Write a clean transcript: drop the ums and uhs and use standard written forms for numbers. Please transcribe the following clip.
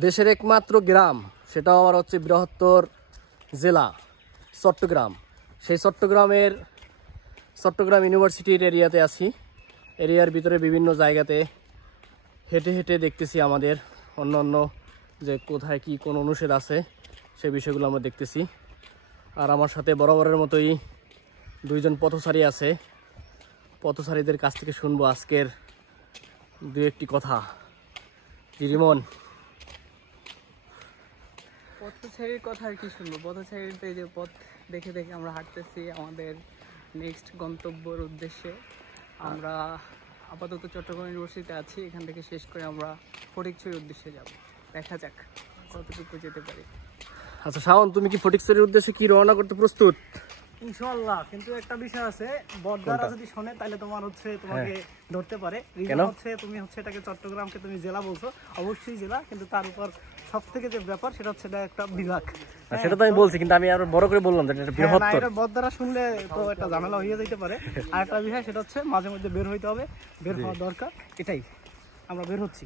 দেশের একমাত্র গ্রাম, সেটাও আবার হচ্ছে বৃহত্তর জেলা চট্টগ্রাম। সেই চট্টগ্রাম ইউনিভার্সিটির এরিয়াতে আছি। এরিয়ার ভিতরে বিভিন্ন জায়গাতে হেঁটে হেঁটে দেখতেছি আমাদের অন্য অন্য যে কোথায় কি কোন অনুচ্ছেদ আছে সে বিষয়গুলো আমরা দেখতেছি। আর আমার সাথে বরাবরের মতোই দুইজন পথচারী আছে। পথচারীদের কাছ থেকে শুনবো আজকের দু একটি কথা। রিমন, পথচারীর কথা আর কি শুনবো? পথচারীতে যে পথ দেখে দেখে আমরা হাঁটতেছি আমাদের নেক্সট গন্তব্যের উদ্দেশ্যে। আমরা আপাতত চট্টগ্রাম ইউনিভার্সিটিতে আছি, এখান থেকে শেষ করে আমরা ফটিকছড়ির উদ্দেশ্যে যাব। দেখা যাক কতটুকু যেতে পারি। আচ্ছা শাওন, তুমি কি ফটিকছড়ির উদ্দেশ্যে কি রওনা করতে প্রস্তুত? ইনশাআল্লাহ, কিন্তু একটা বিষয় আছে, বড়দারা যদি শোনে তাহলে তোমার হচ্ছে তোমাকে ধরতে পারে। কেন? হচ্ছে তুমি হচ্ছে এটাকে চট্টগ্রামকে তুমি জেলা বলছো, অবশ্যই জেলা, কিন্তু তার উপর সব থেকে যে ব্যাপার সেটা হচ্ছে এটা একটা বিভাগ। সেটা তো আমি বলছি, কিন্তু আমি আরো বড় করে বললাম যে এটা বৃহত্তর। এটা বড়দারা শুনলে তো একটা ঝামেলা হয়ে যেতে পারে। আর একটা বিষয় সেটা হচ্ছে মাঝে মধ্যে বের হইতে হবে, বের হওয়া দরকার, এটাই আমরা বের হচ্ছি।